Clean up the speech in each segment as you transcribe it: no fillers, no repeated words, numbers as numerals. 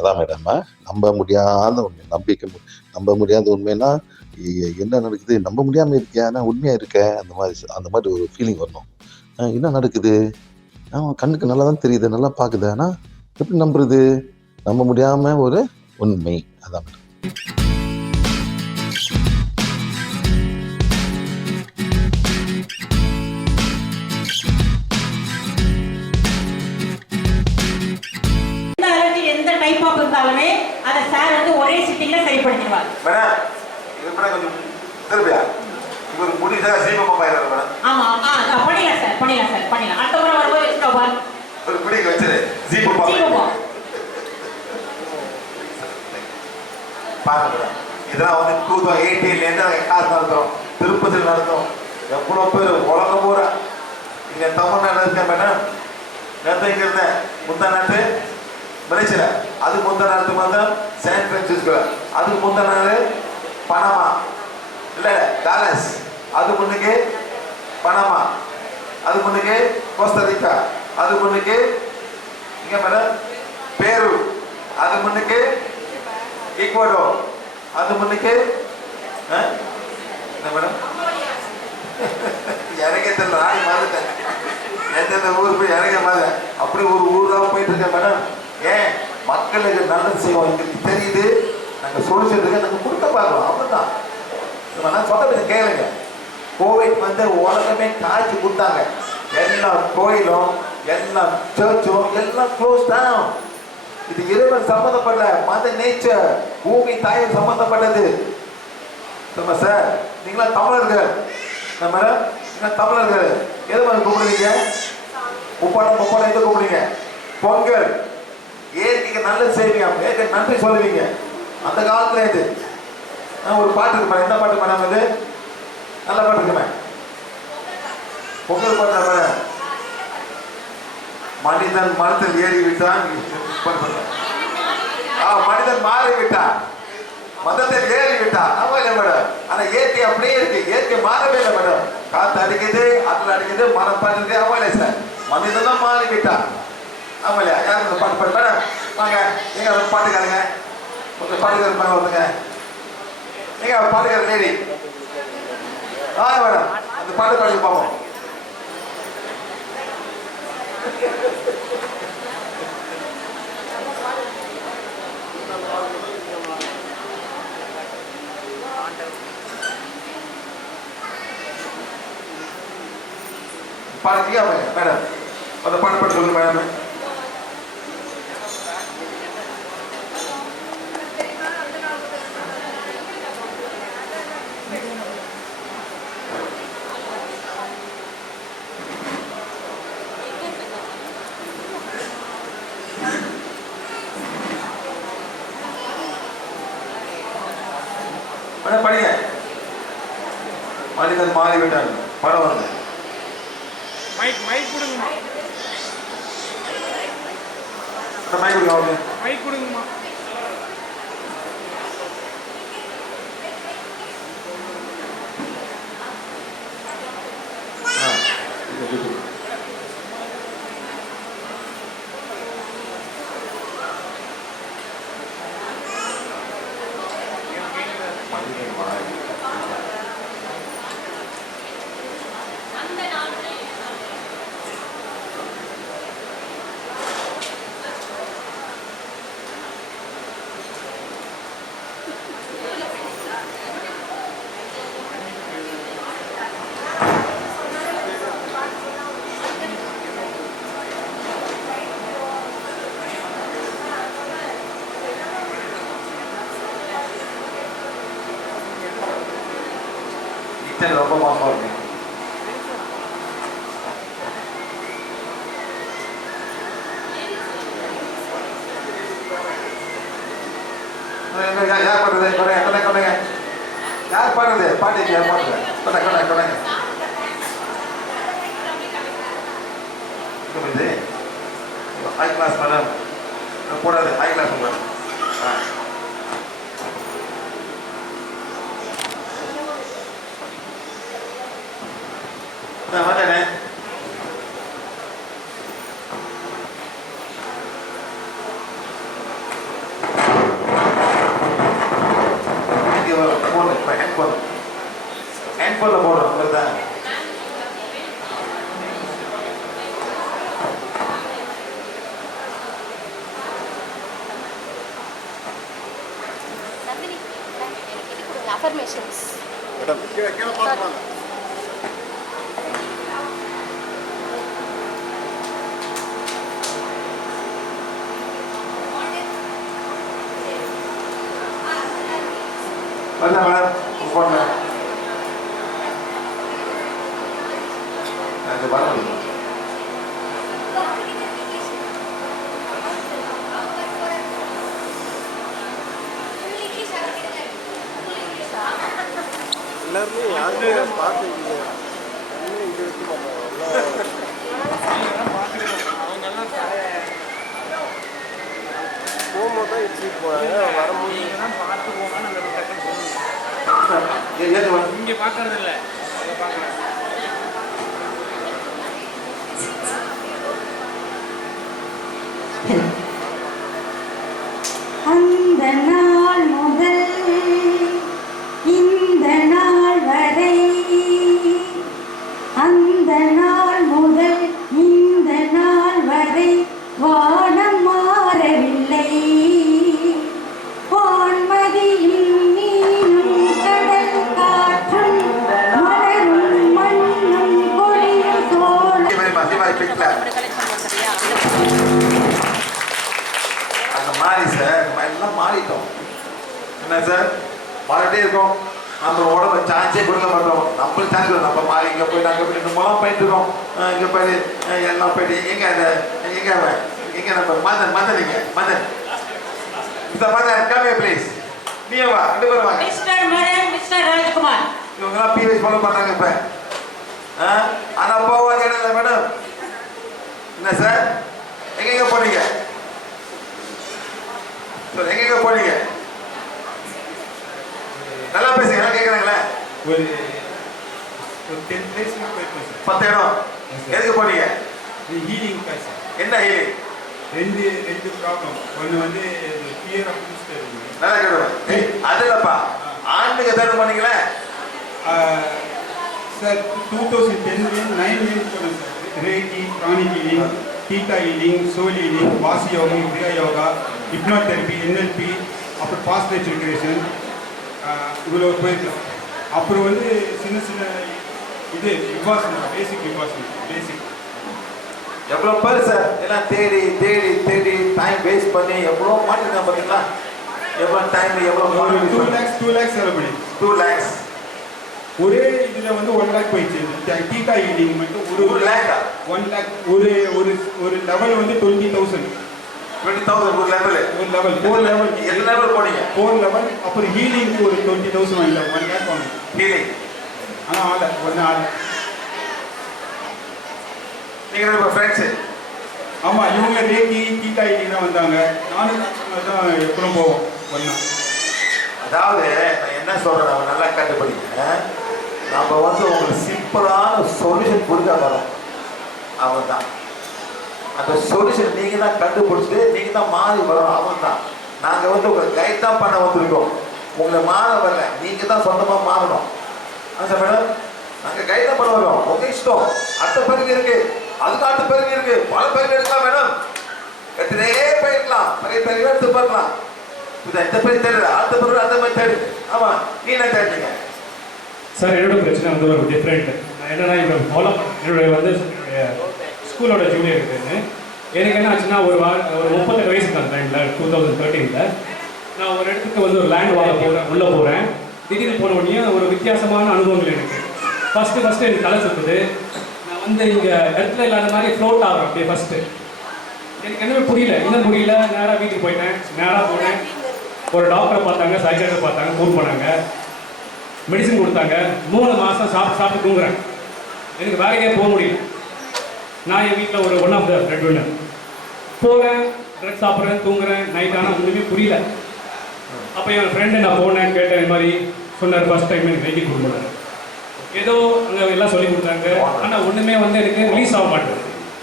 அதான் மேடம். நம்ப முடியாத உண்மை. நம்ப முடியாத உண்மைன்னா, என்ன நடக்குது? நம்ப முடியாம இருக்கே, ஆனா உண்மையா இருக்கே. அந்த மாரி ஒரு ஃபீலிங் வரணும். என்ன நடக்குது? கண்ணுக்கு நல்லா தான் தெரியுது, நல்லா பாக்குது. ஆனா எப்படி நம்புறது? நம்ப முடியாம ஒரு உண்மை. அதான் மேடம். எந்த டைப் ஆஃப் இருந்தாலுமே அதை சார் வந்து ஒரே சிட்டிங்ல சரிப்படுத்திடுவார். மேடம் இது கூட கொஞ்சம் திருப்பியா இவர் முடிஞ்சா சீக்கிரமா போயிடுறாரு மேடம். ஆமா பண்ணிடலாம் சார், பண்ணிடலாம். அடுத்த முறை வரும்போது ஒரு பிடிக்க வச்சிரு சீக்கிரமா பாருங்க. இதெல்லாம் வந்து 2018 காசு நடத்துறோம், திருப்பதியில் நடத்தும். எவ்வளோ பேர் உலகம் பூரா இங்கே தமிழ்நாடு இருக்க மேடம். நேற்று இங்கே இருந்தேன், முந்தா நாட்டு மலேசியா, அதுக்கு முந்தா நாட்டு மாதம் சான் பிரான்சிஸ்கோ, அதுக்கு முந்தா நாள் பனாமா இல்லை டாலஸ், அது முன்னுக்கு பனாமா, அது முன்னுக்கு கோஸ்டரிக்கா, அது முன்னுக்கு இங்கே மேடம் பேரு, அது முன்னுக்கு ஈக்குவடோ, அது முன்னுக்கு என்ன மேடம் எனக்கே தெரியல, நானே மாறிட்டேன். எந்தெந்த ஊர் போய் இறங்க மாதிரி அப்படி ஒரு ஊர்தான் போயிட்டு இருக்கேன் மேடம். ஏன் மக்களுக்கு நல்லது செய்வோம், எங்களுக்கு தெரியுது, நாங்கள் சொல்லிச்சுட்டு நாங்கள் கொடுக்க பார்க்கலாம். அப்படிதான் நான் சொல்ல கேளுங்க. கோவிட் வந்து உலகமே காய்ச்சி கொடுத்தாங்க. எல்லா கோயிலும் எல்லா சர்ச்சும் எல்லாம் க்ளோஸ் டவுன். இது இறைவன் சம்பந்தப்பட்ட மத நேச்சர், பூமி தாயம் சம்பந்தப்பட்டது. நம்ம சார் நீங்களா தமிழர்கள், நம்ம நீங்க தமிழர்கள் எது மாதிரி கூப்பிடுவீங்க? முப்பாடம் எது கூப்பிடுவீங்க? பொங்கல் ஏற்கைக்கு நல்லது செய்வீங்க, ஏற்கை நன்றி சொல்லுவீங்க. அந்த காலத்துல இது ஒரு பாட்டு இருக்கு. என்ன பாட்டு மேடம்? இது நல்ல பாட்டு இருக்குமே, பொங்கல் பாட்டு. மனிதன் மரத்தில் ஏறி விட்டான், மனிதன் மாறி விட்டான், மதத்தில் ஏறி விட்டான். ஆமா இல்லை மேடம்? ஆனா இயற்கை அப்படியே இருக்கு, இயற்கை மாறவே இல்லை மேடம். காத்து அடிக்குது, ஆற்றல் அடிக்குது, மரம் பண்ணுது. ஆமா இல்லை சார்? மனிதன் தான் மாறி விட்டான். ஆமா இல்லையா? யாரும் பாட்டு பாடு மேடம். வாங்க நீங்க பாட்டுக்காருங்க, கொஞ்சம் பாட்டுக்கார வந்துங்க. நீங்க பாட்டுக்கார லேடி மேடம், அந்த பாட்டு பாடி பார்ப்போம். பாடுறியா மேடம்? அந்த பாட்டு பாட்டு சொல்லுங்க மேடம். மேடம் படிங்க. மனிதன் மாறிவிட்டான் படம் வந்து மைக் கொடுங்கம்மா. மைக் கொடுங்க, மைக் கொடுங்கம்மா. ரொம்ப மோசமா இருக்கு. யார் பாடுறது? கொண்டாங்க. யார் பாடுறது? பாட்டு யார் பாடுறது? கொண்டாங்க. ஹை கிளாஸ் மேடம் போடாது, ஹை கிளாஸ் மேடம். வந்துட்டேனே. இப்போ ஹேண்ட்ஃபோனில் போடுறோம் அதுதான். அஃபர்மேஷன்ஸ் மேடம் கீழே கீழே பார்க்கலாம். வரல மேடம் போடுங்க. அது வர முடியும். எல்லாருமே யாருமே பார்த்துருக்கீங்க. இன்னும் இங்கே இருக்கு போகும்போது தான் இடிச்சுட்டு போனாங்க. வரும்போது இங்கே பார்க்கறது இல்லை, அதை பார்க்குறேன். அந்த நாள் முதல் இந்த நாள் வரை, அந்த நாள் முதல் இந்த நாள் வரை வானம் மாறவில்லை. வான்மதியும் நீனும் கடல் காற்றும் மலரும் மண்ணும் கொடியும் சோழ அந்த மாதிரி சார் நம்ம எல்லாம் மாறிட்டோம். என்ன சார் மாறிட்டே இருக்கோம். நம்ம உடம்பு சான்ஸே கொடுக்க மாட்டோம். நம்மளும் சான்ஸ் நம்ம மாறி இங்கே போயிட்டு அங்கே போயிட்டு மூலம் போயிட்டு இருக்கோம். இங்கே போயிட்டு எல்லாம் போயிட்டு எங்கே அந்த எங்கே நம்ம மதன் இங்கே மதன் இந்த மதன் கமே ப்ளீஸ் நீ வா 2 பேரும் வாங்க. Mister Madan, mister Rajkumar. இவங்கெல்லாம் பிஹெச் ஃபாலோ பண்ணுறாங்க இப்போ. ஆனால் போவாங்க இல்லை மேடம். என்ன சார் எங்கெங்கே போனீங்க சார்? எங்கெங்கே போனீங்க? நல்லா பேசுங்க, எல்லாம் கேட்குறாங்களே. ஒரு 10 பிளேஸ்க்கு போயிருக்கோம் சார். 10 இடம். எதுக்கு போனீங்க? Healing sir. என்ன ஹீலிங்? ரெண்டு ப்ராப்ளம். ஒன்று வந்து ஃபியர் ஆஃப் மிஸ்டர் இருக்கு. நல்லா கேட்குறோம். அது இல்லைப்பா, ஆன்மீக தேர்வு பண்ணீங்களே சார். 2010 9 போனோம் sir. Reiki, pranic healing, theta healing, soul healing, Vasi Yogam, Kriya yoga, hypnotherapy, NLP, அப்புறம் பாஸ்ட் ரெஜுகேஷன், இவ்வளோ போயிருக்கோம். அப்புறம் வந்து சின்ன இது விபாசனம், பேசிக் விபாசனம், பேசிக். எவ்வளோ பேர் சார் எல்லாம் தேடி தேடி தேடி டைம் வேஸ்ட் பண்ணி எவ்வளோ மாட்டிருக்காங்க பார்த்தீங்களா? எவ்வளோ டைம் எவ்வளோ 2 lakhs செலவு பண்ணி 2 lakhs. ஒரே இதில் வந்து 1 lakh போயிடுச்சு. டீட்டா ஹீலிங் மட்டும் ஒரு lakh 1 lakh. ஒரு லெவல் வந்து 20,000. 20,000 ஒரு லெவலு. ஒரு லெவல் 4 லெவல். எந்த லெவல் போனீங்க? 4 லெவல். அப்புறம் ஹீலிங்க்கு ஒரு 20,000 வாங்கிட்டோம். 1 lakh வாங்க. ஹீலிங். ஆனால் ஆள் நீங்கள் இப்போ ஃப்ரெண்ட்ஸு? ஆமாம், இவங்க ரேக்கி தீட்டா ஹீலிங் தான் வந்தாங்க. நானும் தான் எப்பவும் போவோம் ஒன்றா. அதாவது நான் என்ன சொல்கிறேன், நம்ம நல்லா கண்டுபிடிங்க. நம்ம வந்து உங்களுக்கு சிம்பிளான சொல்யூஷன் கொடுக்க வரோம். அவன் தான் அந்த சொல்யூஷன் நீங்கள் தான் கண்டுபிடிச்சிட்டு நீங்கள் தான் மாறி வரணும். அவன் தான் நாங்கள் வந்து உங்களை கைட் தான் பண்ண வந்திருக்கோம். உங்களை மாற வரல, நீங்கள் தான் சொந்தமாக மாறணும். சார் மேடம், நாங்கள் கைட் தான் பண்ண வரோம். உங்கள் இஷ்டம். அடுத்த பிறகு இருக்கு, அதுக்கு அடுத்த பிறகு இருக்கு, பல பிறகு எடுக்கலாம் மேடம். எடுத்துட்டே போயிருக்கலாம், பெரிய எடுத்து பார்க்கலாம். இந்த பேர் தேடுது, அடுத்த பிறகு அந்த மாதிரி தேடுது. ஆமாம், நீ என்ன தேடுறீங்க சார்? என்னோட பிரச்சனை வந்து ஒரு டிஃப்ரெண்ட். என்னன்னா இப்போ ஃபாலோ என்னுடைய வந்து ஸ்கூலோட ஜூனியர் இருக்குன்னு எனக்கு என்ன ஆச்சுன்னா ஒரு 38 வயசு அந்த டைமில் 2013 நான் ஒரு இடத்துக்கு வந்து ஒரு லேண்ட் வாங்க போகிறேன். உள்ளே போகிறேன். திடீர்னு போன உடனே ஒரு வித்தியாசமான அனுபவங்கள் எனக்கு. ஃபஸ்ட்டு எனக்கு தலை சுற்றுது. நான் வந்து இங்கே இடத்துல இல்லாத மாதிரி ஃப்ளோட் ஆகிறேன் அப்படியே. ஃபஸ்ட்டு எனக்கு என்னவே புரியல, இன்னும் புரியல. நேராக வீட்டுக்கு போயிட்டேன். நேராக போனேன். ஒரு டாக்டரை பார்த்தாங்க, சைக்காட்ரிஸ்ட் பார்த்தாங்க, ஃபோன் பண்ணாங்க, மெடிசன் கொடுத்தாங்க. 3 மாதம் சாப்பிட்டு தூங்குறேன். எனக்கு வேலைக்கே போக முடியல. நான் என் வீட்டில் ஒரு one of the breadwinner. போகிறேன், ட்ரக்ஸ் சாப்பிட்றேன், தூங்குறேன். நைட் ஆனால் ஒன்றுமே புரியல. அப்போ என் ஃப்ரெண்டு நான் போனேன், கேட்டேன். இது மாதிரி சொன்னார். ஃபஸ்ட் டைம் எனக்கு வெயிட்டிங் கொடுக்கணும். ஏதோ அங்கே எல்லாம் சொல்லி கொடுத்தாங்க. ஆனால் ஒன்றுமே வந்து எனக்கு ரிலீஸ் ஆக மாட்டேது.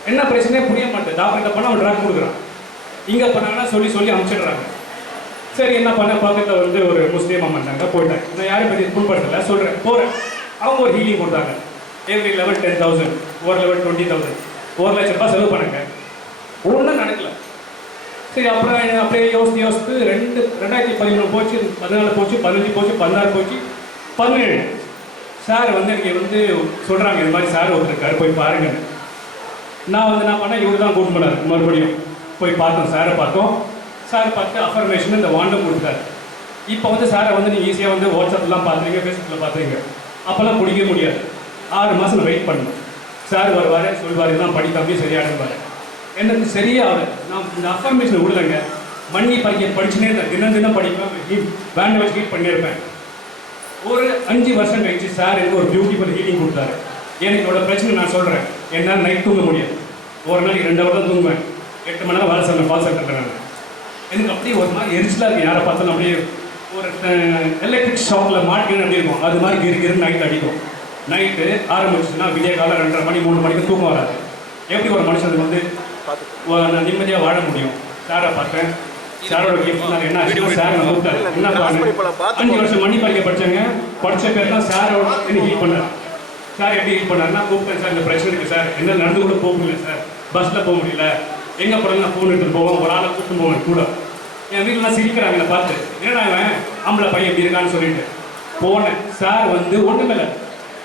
என்ன பிரச்சனையே புரிய மாட்டேது. டாக்டர்கிட்ட போனால் அவன் ட்ரக் கொடுக்குறான். இங்கே பண்ணாங்கன்னா சொல்லி அனுப்பிச்சிடுறாங்க. சரி என்ன பண்ண பக்கத்தில் வந்து ஒரு முஸ்லீம் அம்மா இருந்தாங்க, போயிட்டேன். நான் யாரையும் பற்றி புண்படுத்தலை, சொல்கிறேன் போகிறேன். அவங்க ஒரு ஹீலிங் கொடுத்தாங்க. எவ்ரி லெவல் 10,000, ஒரு லெவல் 20,000, 1,00,000 ரூபாய் செலவு பண்ணுங்க. ஒன்றும் நடக்கல. சரி அப்புறம் அப்படியே யோசித்து 2013 போச்சு, 14 போச்சு, 15 போச்சு, 16 போச்சு, 17 சார் வந்து எனக்கு வந்து சொல்கிறாங்க, இந்த மாதிரி சார் ஒருத்தருக்காரு போய் பாருங்கன்னு. நான் வந்து நான் பண்ணேன், இவர் தான் கூட்டு போனார். மறுபடியும் போய் பார்த்தோம், சாரை பார்த்தோம். சார் பார்த்து அஃபர்மேஷன் இந்த வாண்டம் கொடுத்தாரு. இப்போ வந்து சாரை வந்து நீங்கள் ஈஸியாக வந்து வாட்ஸ்அப்லாம் பார்த்துறீங்க, ஃபேஸ்புக்கில் பார்த்துறீங்க. அப்போல்லாம் பிடிக்க முடியாது. 6 மாதம் வெயிட் பண்ணணும். சார் வருவார், சொல்வார் இதெல்லாம் படிக்காமே சரியாடுவார். எனக்கு சரியாக நான் இந்த அஃபர்மேஷனை விடலைங்க. மண்ணி படிச்சுனே இருந்தேன். தினம் படிப்பேன், பேண்டை வச்சு ஹீட் பண்ணியிருப்பேன். ஒரு 5 வருஷம் கழிச்சு சார் எனக்கு ஒரு பியூட்டிஃபுல் ஹீலிங் கொடுத்தாரு. எனக்கு இவ்வளோ பிரச்சனை நான் சொல்கிறேன். என்னால் நைட் தூங்க முடியாது. ஒரு நாளைக்கு 2 ஹவர் தான் தூங்குவேன். 8 மணி நேரம் வேலை செய்வேன், கால் சென்டரில் நான். எனக்கு அப்படியே ஒரு மாதிரி எரிச்சலாக இருக்குது. யாரை பார்த்தாலும் அப்படியே ஒரு எலக்ட்ரிக் ஷாக்கில் மாட்டிக்கணும் அப்படி இருக்கும். அது மாதிரி கிரு நைட் அடிக்கும். நைட்டு ஆரம்பிச்சுன்னா விடிய காலம் 2:30 மணி 3 மணிக்கு தூக்கம் வராது. எப்படி ஒரு மனுஷனுக்கு வந்து நிம்மதியாக வாழ முடியும்? சாரை பார்த்தேன். சாரோட கிஃப்ட் நான் என்ன ஆச்சுன்னா சார் நான் கூப்பிட்டாரு. என்ன பாருங்க, 5 வருஷம் மணி படிக்க படித்தாங்க. படித்த பேர் தான் சாரோட என்ன ஹீல் பண்ணார். சார் எப்படி ஹீல் பண்ணாருன்னா, கூப்பிட்டேன் சார் இந்த பிரச்சனை இருக்குது சார், என்ன நடந்து கூட போக முடியல சார், பஸ்ஸில் போக முடியல, எங்கே போகிறாங்க நான் ஃபோன் எடுத்துகிட்டு போவோம், ஒரு ஆளை கூப்பிட்டு போவேன் கூட. என் வீட்டிலலாம் சிரிக்கிறாங்க என்னை பார்த்து, என்னடா இவன் ஆம்பளை பையன் எப்படி இருக்கான்னு சொல்லிட்டு போனேன். சார் வந்து ஒன்றுமில்லை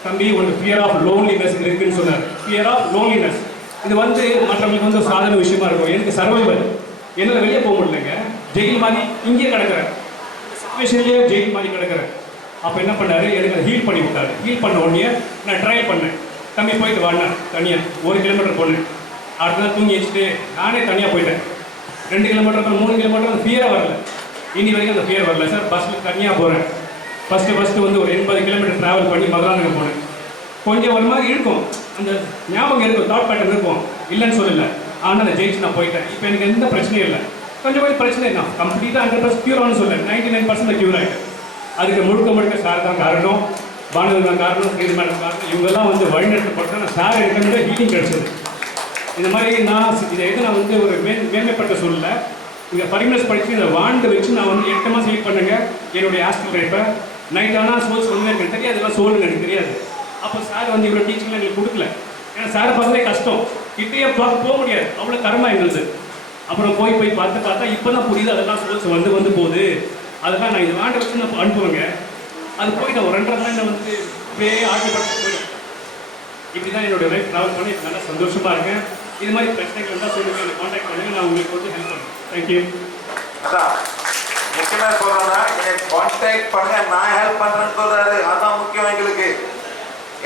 தம்பி, ஒன்று ஃபியர் ஆஃப் லோன்லினஸ் இருக்குன்னு சொன்னார். ஃபியர் ஆஃப் லோன்லினஸ் இது வந்து மற்றவங்களுக்கு வந்து சாதாரண விஷயமா இருக்கும். எனக்கு சர்வைவல், என்னால் வெளியே போக முடியலைங்க. ஜெயில் மாதிரி இங்கேயே கிடக்கிறேன், சிச்சுவேஷன்லேயே ஜெயில் மாதிரி கிடக்கிறேன். அப்போ என்ன பண்ணாரு, எனக்கு ஹீல் பண்ணி விட்டாரு. ஹீல் பண்ண உடனே நான் ட்ரை பண்ணேன். தம்பி போயிட்டு வாடினேன் தனியாக 1 கிலோமீட்டர் போனேன். அடுத்த நாள் தூங்கி வச்சுட்டு நானே தனியாக போயிட்டேன். 2 கிலோமீட்டர் 3 கிலோமீட்டர் அந்த ஃபியராக வரல. இனி வரைக்கும் அந்த ஃபியர் வரல சார். பஸ்ஸில் தனியாக போகிறேன். ஃபஸ்ட்டு வந்து ஒரு 80 கிலோமீட்டர் ட்ராவல் பண்ணி மதுராந்தகம் போனேன். கொஞ்சம் ஒரு மாதிரி இருக்கும், அந்த ஞாபகம் இருக்கும், தாட் பேட்டர்ன் இருக்கும், இல்லைன்னு சொல்லலை. ஆனால் அந்த ஜெயிச்சு நான் போயிட்டேன். இப்போ எனக்கு எந்த பிரச்சனையும் இல்லை. கொஞ்சம் பிரச்சனை என்ன, கம்ப்ளீட்டாக 100% க்யூரானு சொல்ல 99% க்யூர் ஆகிட்டேன். அதுக்கு முழுக்க சார் தான் காரணம், பானு தான் காரணம், ஸ்ரீது மேடம் காரணம். இவங்கெல்லாம் வந்து வழிநடத்தப்பட்டு நான் சார் எனக்கு ஹீலிங் கிடச்சது. இந்த மாதிரி நான் இதை எது நான் வந்து ஒரு மேன்மைப்பட்ட சூழ்நிலை இங்கே பரிமளஸ் படித்து இந்த வாண்டு வச்சு நான் வந்து 8 மாதம் ஹீட் பண்ணுங்க. என்னுடைய ஹாஸ்பிட்டல் இருப்பேன். நைட் ஆனால் சோல்ஸ் வந்து எனக்கு தெரியாது, அதெல்லாம் சோல்னு எனக்கு தெரியாது. அப்போ சார் வந்து இவ்வளோ டீச்சிங்லாம் எங்களுக்கு கொடுக்கல. ஏன்னா சாரை பார்த்தாலே கஷ்டம், கிட்டேயே போக முடியாது, அவ்வளோ கர்மா எங்களுது. அப்புறம் போய் பார்த்தா இப்போ தான் புரியுது அதெல்லாம் சோல்ஸ் வந்து போகுது. அதெல்லாம் நான் இது வாண்டை வச்சு நான் அனுப்புவேங்க. அது போய் நான் ஒரு 2.5 நாள் நான் வந்து இப்படியே ஆட்டிப்பட்டு போயிடும். இப்படி தான் என்னோடய லைஃப் ட்ராவல் பண்ணி நல்லா சந்தோஷமாக இருக்கேன். இது மாதிரி பிரச்சனைகள் இருந்தால் சொல்லுங்கள், என்னை காண்டாக்ட் பண்ணுங்கள், நான் உங்களுக்கு வந்து ஹெல்ப் பண்ணுறேன். தேங்க்யூ. அதான் முக்கியமாக சொல்கிறேன்னா, என்னை காண்டாக்ட் பண்ணுங்க, நான் ஹெல்ப் பண்ணுறேன்னு சொல்கிறாரு. அதான் முக்கியம் எங்களுக்கு.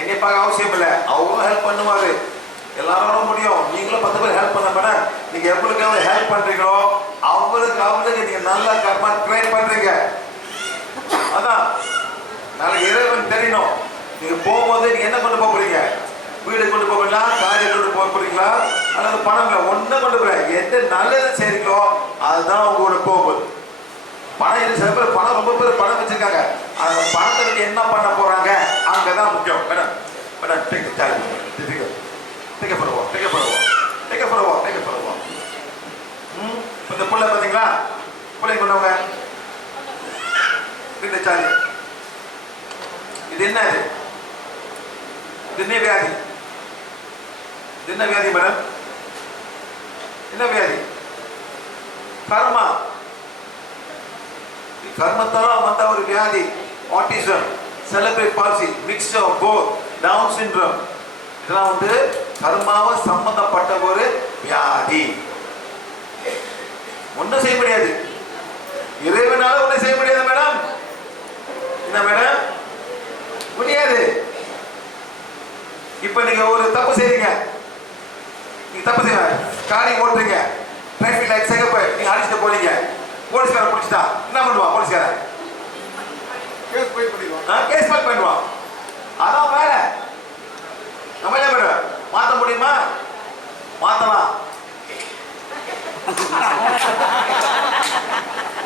என்னை பார்க்க அவசியம் இல்லை, அவரும் ஹெல்ப் பண்ணுவார். எல்லாரோட முடியும். நீங்களும் 10 பேர் ஹெல்ப் பண்ண மேடம். நீங்கள் எவ்வளோக்கு ஹெல்ப் பண்ணுறீங்களோ அவங்களுக்கு நீங்கள் நல்லா கர்மா ட்ரெயின் பண்ணுறீங்க. அதான் நாளைக்கு இறைவன் தெரியணும். நீங்கள் போகும்போது நீங்கள் என்ன கொண்டு போக போகிறீங்க? வீடு கொண்டு போகிறீங்களா, காரை கொண்டு போக போகிறீங்களா, அல்லது பணம் ஒன்றும் கொண்டு போகிறேன். எந்த நல்லது செய்கிறீங்களோ அதுதான் உங்களோட போகுது. பணம் சில பேர் பணம், ரொம்ப பேர் பணம் வச்சுருக்காங்க. அந்த பணத்தை என்ன பண்ண போகிறாங்க அங்கே தான் முக்கியம். மேடம் இந்த பிள்ளை பார்த்தீங்களா, பிள்ளை கொண்டவங்க வீட்டு சார்ஜ். இது என்ன, இது என்ன வியாதி? இது என்ன வியாதி மேடம்? என்ன வியாதி? கர்மா. கர்மத்தால வந்த ஒரு வியாதி. Autism, cerebral palsy, mixture of both, Down syndrome. இதெல்லாம் வந்து கர்மாவை சம்பந்தப்பட்ட ஒரு வியாதி. ஒன்றும் செய்ய முடியாது, இறைவனால ஒன்றும் செய்ய முடியாது மேடம். என்ன மேடம்? முடியாது. இப்ப நீங்க ஒரு தப்பு செய்றீங்க, நீங்க தப்பு செய்ய காரி ஓட்டுறீங்க, டிராஃபிக் லைட் சிகப்பு, நீங்க அடிச்சுட்டு போறீங்க, போலீஸ்காரன் பிடிச்சிட்டா என்ன பண்ணுவான்? போலீஸ்காரன் கேஸ் ஃபைல் பண்ணுவான். அதான் வேற. நம்ம என்ன மேடம் மாற்ற முடியுமா? மாத்தலாம்.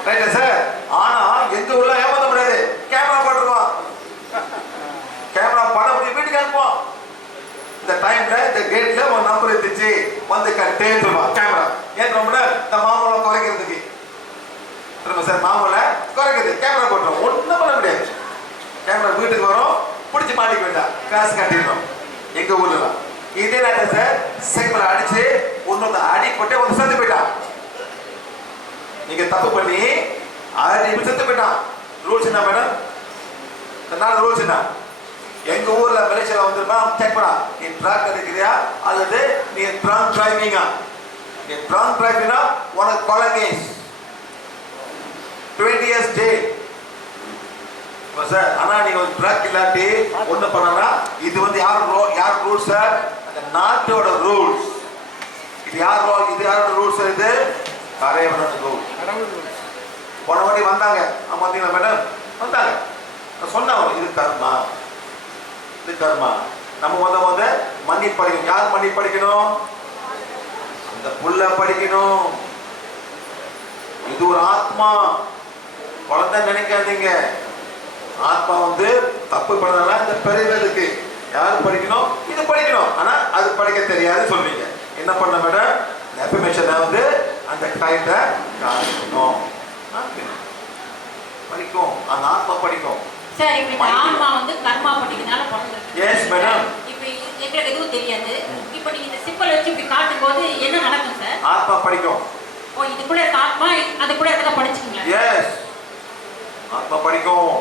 ரைட்டா சார்? ஆனா எங்க உள்ள ஏமாத்த முடியாது. கேமரா போட்டுருவான், கேமரா படம் பண்ணி வீட்டுக்கு அனுப்புவோம். இந்த டைம்ல இந்த கேட்ல ஒரு நம்பர் இருந்துச்சு வந்து தேர்ந்துருவான் கேமரா. ஏன் ரொம்ப இந்த மாமூலம் குறைக்கிறதுக்கு திரும்ப சார் மாமூல குறைக்குது கேமரா போட்டுரும் ஒன்றும் பண்ண முடியாது. கேமரா வீட்டுக்கு வரும் பிடிச்சி மாட்டிக்க வேண்டாம் காசு கட்டிடணும் எங்க ஊர்ல. இதே நேரத்தில் சார் செங்கலை அடிச்சு ஒன்று அடி போட்டு ஒன்று செத்து போயிட்டான். நீங்க தப்பு பண்ணி அடி செத்து போயிட்டான். ரூல்ஸ் என்ன மேடம்? ரூல்ஸ் என்ன? எங்க ஊர்ல மலேசியால வந்துருப்பா செக் பண்ணா நீ ட்ராக் எடுக்கிறியா அல்லது நீ ட்ரங்க் டிரைவிங்கா? நீ ட்ரங்க் டிரைவிங்னா உனக்கு கொலை கேஸ் 20 years jail. சார் ஆனா நீங்க ஒரு ட்ரக் இல்லாட்டி ஒண்ணு பண்ணனா இது வந்து யார் ரூல்ஸ் சார்? அந்த நாட்டோட ரூல்ஸ். இது யாரோட ரூல்ஸ்? இது கரையவனோட ரூல்ஸ். போன வாட்டி வந்தாங்க பார்த்தீங்களா மேடம்? வந்தாங்க சொன்னாங்க இது கர்மா, இது கர்மா. நம்ம முத மன்னி படிக்கணும். யார் மன்னி படிக்கணும்? அந்த புள்ள படிக்கணும். இது ஒரு ஆத்மா, குழந்தை நினைக்காதீங்க. ஆத்மா வந்து தப்பு பண்ணனா இந்த பெரியவர்களுக்கு யார் படிக்கணும்? இது படிக்கணும். ஆனா அது படிக்க தெரியாது சொல்றீங்க. என்ன பண்ண மேடம்? எஃபர்மேஷனை வந்து அந்த கைட்ட காட்டணும். படிக்கும் அந்த ஆத்மா படிக்கும். சார் இப்போ இந்த ஆன்மா வந்து கர்மா படிக்கிறதுனால பிறந்திருக்கு. Yes madam. இப்போ எங்களுக்கு எதுவும் தெரியாது. இப்போ நீங்க இந்த சிம்பிள் வச்சு இப்படி காட்டும்போது என்ன நடக்கும் சார்? ஆத்மா படிக்கும். ஓ இதுக்குள்ள இருக்க ஆத்மா அதுக்குள்ள இருக்க படிச்சுக்கீங்களா? எஸ் ஆத்மா படிக்கும்.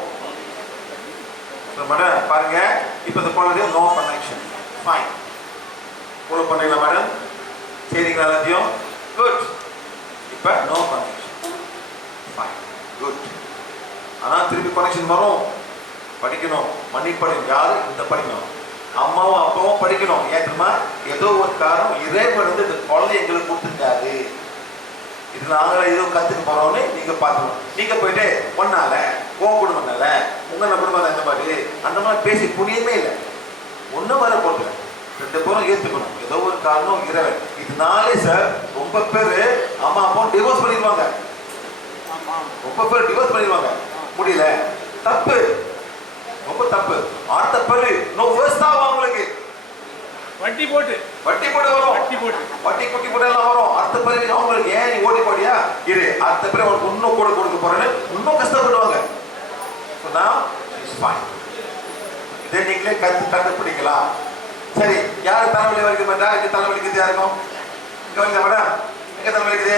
மேடம் பாருங்க இப்போ இந்த குழந்தை நோ கனெக்ஷன் ஃபைன் ஃபாலோ பண்ணீங்களா மேடம்? சரிங்களா எல்லாத்தையும்? குட். இப்போ நோ கனெக்ஷன் ஃபைன் குட். ஆனால் திருப்பி கனெக்ஷன் வரும். படிக்கணும் மன்னி படிக்கணும். யாரு? இந்த படிக்கணும். அம்மாவும் அப்பாவும் படிக்கணும். ஏன் தெரியுமா? ஏதோ ஒரு காரணம் இறைவன் வந்து இந்த குழந்தை எங்களுக்கு கொடுத்துருக்காரு. இது நாங்களே ஏதோ கற்றுக்க போகிறோம்னு நீங்கள் பார்க்கணும். நீங்கள் போயிட்டு ஒன்னால உன் குடும்பம்னால உங்கள் குடும்பம் இந்த மாதிரி அந்த மாதிரி பேசி புண்ணியமே இல்லை. ஒன்றும் வர போட்டு ரெண்டு பேரும் ஏற்றுக்கணும். ஏதோ ஒரு காரணம் இறைவன். இதனாலே சார் ரொம்ப பேர் அம்மா அப்பாவும் டிவோர்ஸ் பண்ணிடுவாங்க. ரொம்ப பேர் டிவோர்ஸ் பண்ணிடுவாங்க. முடியல. தப்பு, ரொம்ப தப்பு. அடுத்த பேரு நோ வேஸ்ட் ஆகும். அவங்களுக்கு வட்டி போட்டு வரும். வட்டி குட்டி போட்டு எல்லாம் வரும். அடுத்த பேரு அவங்களுக்கு ஏன் நீ ஓடி போடியா இரு அடுத்த பேரு அவங்களுக்கு இன்னும் கூட கொடுக்க போறேன்னு இன்னும் கஷ்டப்படுவாங்க. சொன்னா இதை நீங்களே கண்டுபிடிக்கலாம். சரி யாரு தலைவலி வலிக்குது? யாருக்கு தலைவலிக்குது? யாருக்கும் இங்க வலிக்குதா மேடம்? எங்க தலைவலிக்குது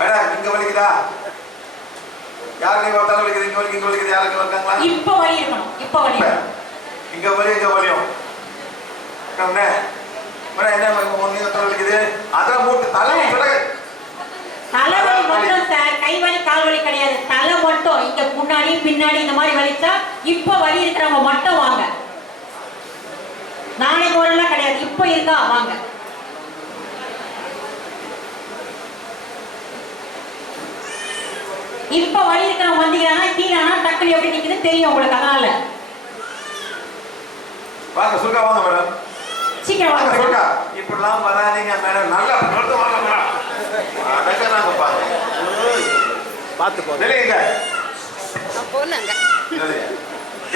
மேடம்? இங்க வலிக்குதா? யாருக்கு தலைவலிக்குது? இங்க வலிக்குது? யாருக்கு இருக்காங்களா? இப்போ வலி இருக்கணும். இப்போ வலி இங்க வலியும் என்ன தலைவலிக்குது? அதான் மூட்டு தலைவலி மட்டும் சார். கை வலி கால் வலி கிடையாது. தலை மட்டும் இங்க முன்னாடி பின்னாடி இந்த மாதிரி வலிச்சா இப்போ வலி இருக்கிறவங்க மட்டும் வாங்க. நாளைக்கு ஒரு எல்லாம் கிடையாது. இப்போ இருக்கா வாங்க. இப்ப வழி இருக்கிறவங்க வந்தீங்கன்னா கீழே டக்குனு எப்படி நிக்குது தெரியும் உங்களுக்கு. அதனால வாங்க சுருக்கா வாங்க மேடம். சீக்கிரம் வாங்க சுருக்கா. இப்படிலாம் வராதீங்க மேடம். நல்லா நடந்து வாங்க மேடம். அடக்கறாங்க பாருங்க. பார்த்து போ. நிலைங்க. போனாங்க.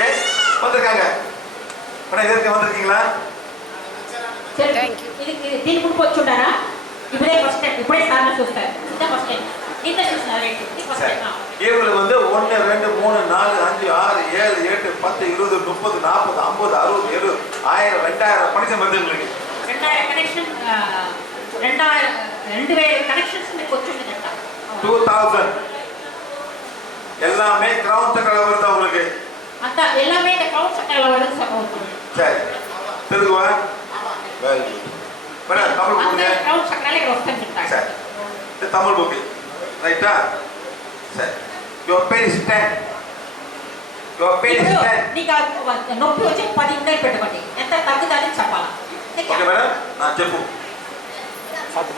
ஏய் வந்திருக்காங்க. மேடம் இதற்கு வந்திருக்கீங்களா? சரி Thank you. இதுக்கு தீன் குடு போச்சுடாரா? இப்பவே ஃபர்ஸ்ட் டைம் இப்பவே ஸ்டார்ட் சொல்றேன். இதான் ஃபர்ஸ்ட் டைம். இந்த சிஸ்டர் ரேட் இது ஃபர்ஸ்ட் டைம். இவங்களுக்கு வந்து 1 2 3 4 5 6 7 8 10 20 30 40 50 60 70 1000 2000 கனெக்ஷன் வந்து உங்களுக்கு 2000 கனெக்ஷன் 2000 கனெக்ஷன்ஸ் இந்த கொச்சுங்க கேட்டா 2000 எல்லாமே கிரவுண்ட் சக்கர வருது உங்களுக்கு. அதான் எல்லாமே இந்த கிரவுண்ட் சக்கரல வருது சப்போர்ட். சரி தெரியுமா? வெல் மேடம் தமிழ் அந்த புக்கு. கிரவுண்ட் சக்கரல வஸ்தான் சரி இது தமிழ் புக்கு ரைட்டா? சரி யுவர் பேர் இஸ் 10. Your pair is 10. నీకు నొప్పి వచ్చి 10 ఇంటర్ పెట్టుకోండి. ఎంత తగ్గుదని చెప్పాలా? ఓకే మేడం నా చెప్పు.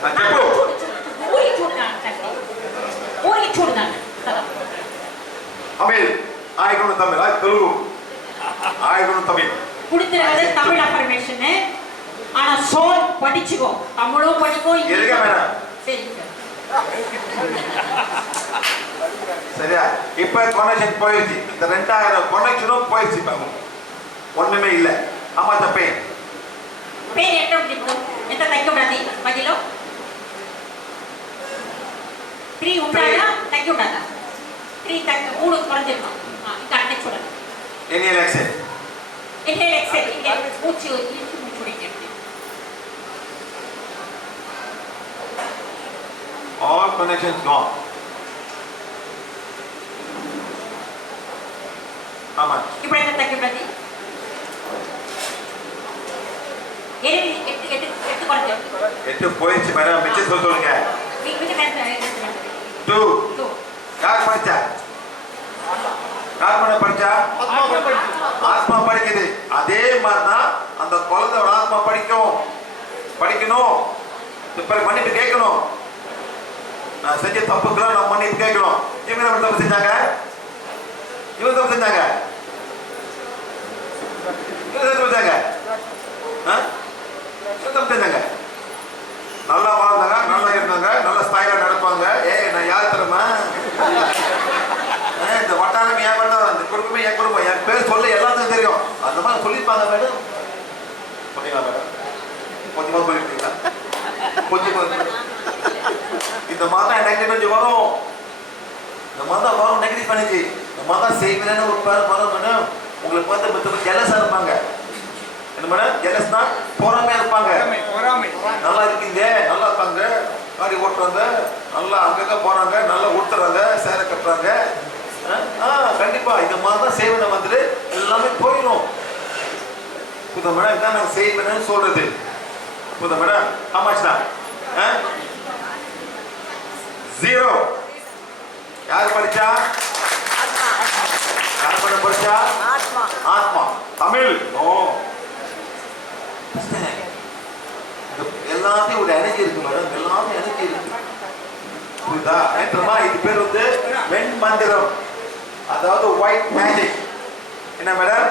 నా చెప్పు. ఊరి చూడడానికి ఊరి చూడడానికి కదా. தமிழ் ஆயிக்கணும் தமிழ் தெலுங்கு ஆயிக்கணும் தமிழ் குடுத்துறது தமிழ் அஃபர்மேஷன். ஆனா சோல் படிச்சுக்கோ. தமிழும் படிக்கோ. இருங்க மேடம். சரி சார். சரியா? இப்ப கனெக்ஷன் போயிடுச்சு. இந்த 2000 கனெக்ஷனும் போயிடுச்சு. இப்ப ஒண்ணுமே இல்ல. ஆமா தப்பே. பேர் ఎంత ఉంటుంది? ఎంత తగ్గి ఉన్నది మధ్యలో 3 ఉంటాయా? தைக்க விடாதா 3 தைக்க 3 குறைஞ்சிருக்கும் இங்க அன்னை சொல்லுங்க இன்ஹேல் எக்ஸேல் இன்ஹேல் எக்ஸேல் இங்க மூச்சு மூச்சு விடுங்க all connections gone ஆமா இப்போ என்ன தைக்க விடாதீ ஏறி 8 குறைஞ்சு 8 போயிடுச்சு மேடம் மிச்சம் சொல்லுங்க வீட்டு கரெக்ட் 2 யார் படிச்சா யார் படிச்சா ஆத்மா படிக்குது அதே மாதிரி தான் அந்த குழந்தையோட ஆத்மா படிக்கணும் இப்ப மன்னிப்பு கேட்கணும் நான் செஞ்ச தப்புக்கெல்லாம் நான் மன்னிப்பு கேட்கணும் இவங்க என்ன தப்பு செஞ்சாங்க இவங்க தப்பு செஞ்சாங்க நல்லா வாழ்ந்தாங்க நல்லா இருந்தாங்க நல்ல ஸ்டைலா நடப்பாங்க நான் யார் தரமா இந்த வட்டாரம் என் வட்டாரம் இந்த குடும்பமே என் குடும்பம் என் பேர் சொல்ல எல்லாத்துக்கும் தெரியும் அந்த மாதிரி சொல்லியிருப்பாங்க மேடம் சொன்னீங்களா மேடம் கொஞ்சமா சொல்லிட்டீங்களா கொஞ்சம் இந்த மாதிரி நெகட்டிவ் எனர்ஜி வரும் இந்த மாதிரி தான் வரும் நெகட்டிவ் எனர்ஜி இந்த மாதிரி தான் செய்வேன்னு ஒரு பேர் வரும் மேடம் உங்களுக்கு பார்த்து மற்றவங்க ஜெலஸா இருப்பாங்க என்ன மேடம் ஜெலஸ்னா பொறாமையா இருப்பாங்க நல்லா இருக்கீங்க நல்லா இருப்பாங்க காடி ஓட்டுறாங்க நல்லா அங்கங்க போறாங்க நல்லா ஊத்துறாங்க சேர கட்டுறாங்க கண்டிப்பா இந்த மாதிரி தான் சேவனை வந்துட்டு எல்லாமே போயிடும் புத மேடம் இதான் நாங்கள் செய்வேன்னு சொல்றது புத மேடம் ஆமாச்சுனா 0 யார் படிச்சா யார் படிச்சா ஆத்மா தமிழ் எல்லாத்தையும் ஒரு எனர்ஜி இருக்கு மேடம் எல்லாமே எனர்ஜி இருக்கு புரியுதா ஏற்றமா இது பேர் வந்து வெண் மந்திரம் அதாவது ஒயிட் மேஜிக் என்ன மேடம்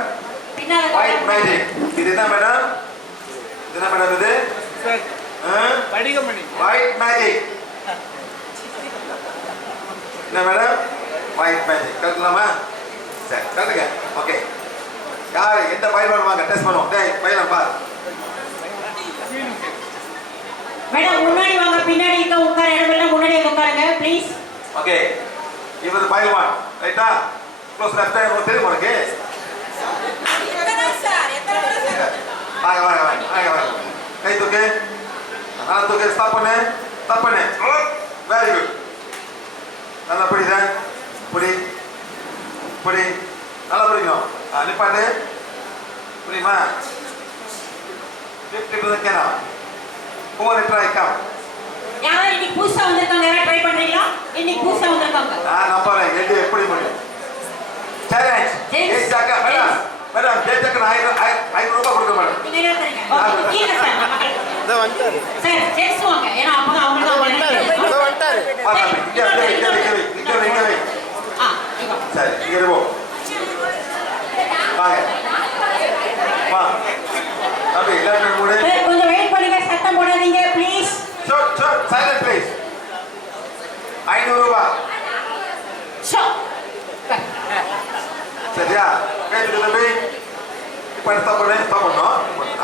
ஒயிட் மேஜிக் இது என்ன மேடம் இது ஒயிட் மேஜிக் என்ன மேடம் ஒயிட் மேஜிக் கற்றுக்கலாமா சரி கற்றுக்க ஓகே யார் எந்த பயில் பண்ணுவாங்க டெஸ்ட் பண்ணுவோம் டேய் பயில் பாரு மேடம் முன்னாடி வாங்க பின்னாடி இருக்க உட்கார இடமெல்லாம் முன்னாடி உட்காருங்க ப்ளீஸ் ஓகே இவர் பயில் ஒன் ரைட்டா க்ளோஸ் லெஃப்ட் ஹேண்ட் தெரியும் உனக்கு வாங்க வாங்க வாங்க வாங்க வாங்க கை தூக்கு நல்லா தூக்கு ஸ்டாப் பண்ணு வெரி குட் நல்லா பிடிதா பிடி நல்லா பிடிக்கணும் நிப்பாட்டு புரியுமா 50% கேனா ஒரு ட்ரை கம் யாராவது இன்னைக்கு புதுசா வந்திருக்காங்க யாராவது ட்ரை பண்றீங்களா இன்னைக்கு புதுசா வந்திருக்காங்க நான் நம்பறேன் எது எப்படி முடியும் சேலஞ்ச் ஏய் ஜாக்கா மேடம் ஜெயச்சக்கன் 500 ரூபாய் கொடுங்க மேடம் நீங்க என்ன தரீங்க ஓகே கீழ சார் இத வந்துட்டாரு சார் செக்ஸ் வாங்க ஏன்னா அப்பதான் அவங்க தான் வந்துட்டாரு இங்க சரி இங்க இருப்போம் வாங்க வா அப்படி எல்லாரும் கூட கொஞ்சம் வெயிட் பண்ணுங்க சத்தம் போடாதீங்க ப்ளீஸ் ஷோட் சைலண்ட் ப்ளீஸ் 500 ரூபாய் ஷோ சரியா கேட்டு தம்பி இப்போ ஸ்டாப் பண்ணணும்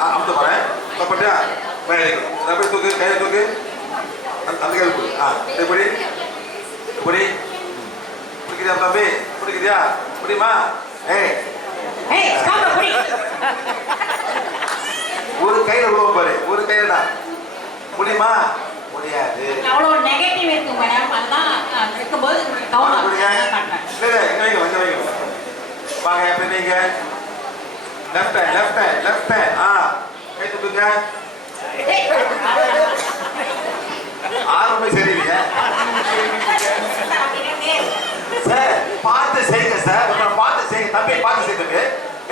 அமுத்த போறேன் ஸ்டாப் பண்ணியா வெரி குட் அப்படி தூக்கு கையை தூக்கு அந்த கையில் கொடு எப்படி பிடிக்கிறியா தம்பி பிடிக்கிறியா முடியுமா ஏய் ஸ்டாப் புடி ஒரு கையில விழுவும் பாரு ஒரு கையிலடா முடியுமா முடியாது அவ்வளோ நெகட்டிவ் இருக்கு மேடம் அதான் இருக்கும்போது கவுண்ட் இல்லை எங்க வைங்க வாங்க எப்படி நீங்க லெஃப்ட் ஹேண்ட் கை தூக்குங்க ஆரம்பமே சரியில்லையா சார் பார்த்து செய்யுங்க சார் பார்த்து செய்யுங்க தம்பி பார்த்து செய்யுங்க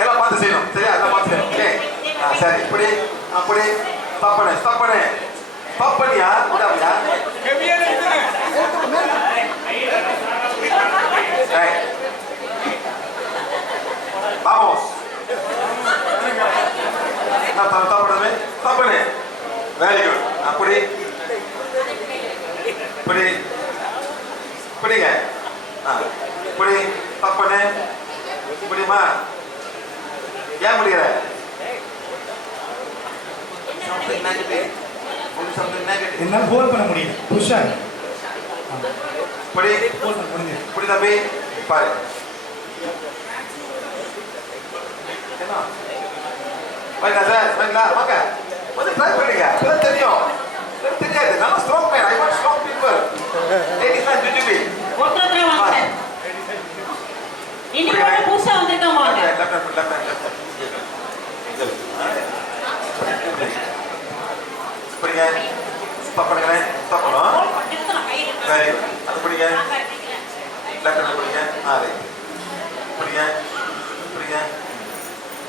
எல்லாம் பார்த்து செய்யணும் சரியா எல்லாம் பார்த்து செய்யணும் ஓகே சரி இப்படி அப்படி ஸ்டாப் பண்ணியா விடாமையா vamos stop பண்ணு very good அப்படி பிடிங்க இப்படி ஸ்டாப் பண்ணு முடியுமா ஏன் முடியல என்னால் ஹோல்ட் பண்ண முடியும் புஷ்ஷாக இப்படி இப்படி தம்பி பாரு என்ன வாங்க சார் வாங்களா வாங்க வந்து ட்ரை பண்ணுங்க அப்பதான் தெரியும் தெரியாது நல்லா strong man I want strong people ladies and GGB ஒருத்தர் வாங்க இன்னைக்கு மட்டும் புதுசா வந்திருக்கோம் வாங்க பிடிங்க ஸ்டாப் பண்ணுங்க ஸ்டாப் பண்ணணும் சரி அது பிடிங்க லெஃப்ட் பிடிங்க ரைட் பிடிங்க பிடிங்க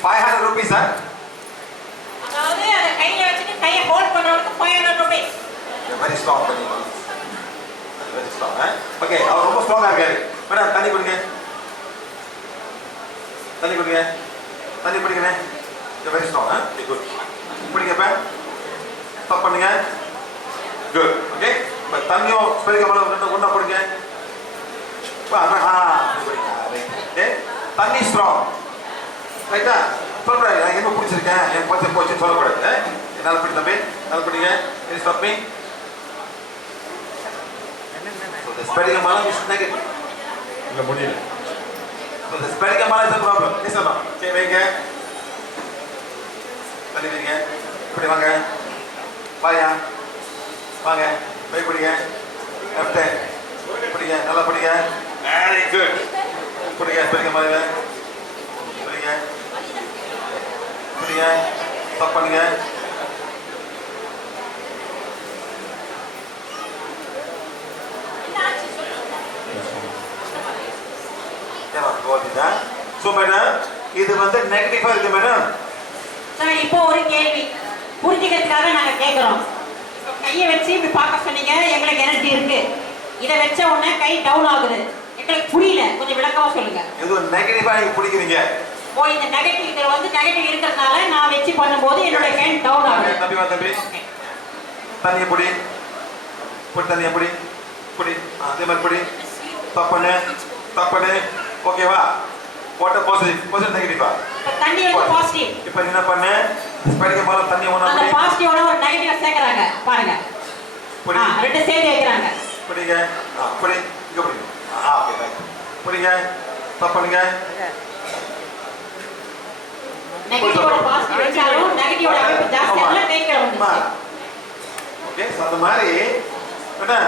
500 rupees சார் அதாவது அத கையில வச்சிட்டு கையை ஹோல்ட் பண்றவங்களுக்கு 500 rupees வெரி ஸ்ட்ராங் பண்ணி வெரி ஸ்ட்ராங் ஓகே அவர் ரொம்ப ஸ்ட்ராங்கா இருக்காரு மேடம் தண்ணி குடிங்க தண்ணி குடிங்க தண்ணி பிடிங்க வெரி ஸ்ட்ராங் குட் பிடிங்கப்ப ஸ்டாப் பண்ணுங்க குட் ஓகே இப்போ தண்ணியும் ஸ்பெரிக்க மேலே ஒன்றா பிடிங்க ஓகே தண்ணி ஸ்ட்ராங் ரைட்டா சொல்கிறேன் நான் என்ன பிடிச்சிருக்கேன் என் போச்சு போச்சுன்னு சொல்லக்கூடாது என்னால் பிடி தம்பி என்னால் பிடிங்க ஸ்டாப் மீ ஸ்பெரிக்க மேலே மிஸ் நெகட்டிவ் இல்லை முடியல the spherical mala is a problem. Yes or no? Okay, வைங்க. தள்ளி வைங்க. இப்படி வாங்க. வாயா. வாங்க. கை பிடிங்க. லெஃப்ட். பிடிங்க. நல்லா பிடிங்க. Very good. பிடிங்க. spherical mala. பிடிங்க. பிடிங்க. ஸ்டாப் பண்ணுங்க. So madam, இது வந்து நெகட்டிவா இருக்கு மேடம். சார் இப்போ ஒரு கேள்வி புரிஞ்சுக்கிறதுக்காக நாங்க கேக்குறோம். கையை வச்சு இப்படி பார்க்க சொன்னீங்க எங்களுக்கு எனர்ஜி இருக்கு. இத வெச்ச உடனே கை டவுன் ஆகுது. எங்களுக்கு புரியல. கொஞ்சம் விளக்கமா சொல்லுங்க. இது நெகட்டிவா நீங்க பிடிக்கிறீங்க. ஓ இந்த நெகட்டிவ் இது வந்து நெகட்டிவ் இருக்கிறதுனால நான் வெச்சு பண்ணும்போது என்னோட ஹேண்ட் டவுன் ஆகுது. தம்பி வா தம்பி. தண்ணிய புடி. புடி தண்ணிய புடி. புடி. அதே மாதிரி புடி. தப்பனே. ஓகேவா? வாட் பாசிட்டிவ் பாசிட்டிவ் நெகட்டிவா தண்ணி வந்து பாசிட்டிவ் இப்போ என்ன பண்ணு ஸ்பெரிக்க மேல தண்ணி ஒண்ணா அந்த பாசிட்டிவோட ஒரு நெகட்டிவ் சேர்க்கறாங்க பாருங்க புடி ரெண்டு சேர்த்து வைக்கறாங்க புடிங்க புடி இங்க புடி ஓகே ரைட் புடிங்க ஸ்டாப் பண்ணுங்க நெகட்டிவோட பாசிட்டிவ் வச்சாலும் நெகட்டிவோட அமைப்பு ஜாஸ்தியா கை கீழ வந்துச்சு ஓகே அந்த மாதிரி என்ன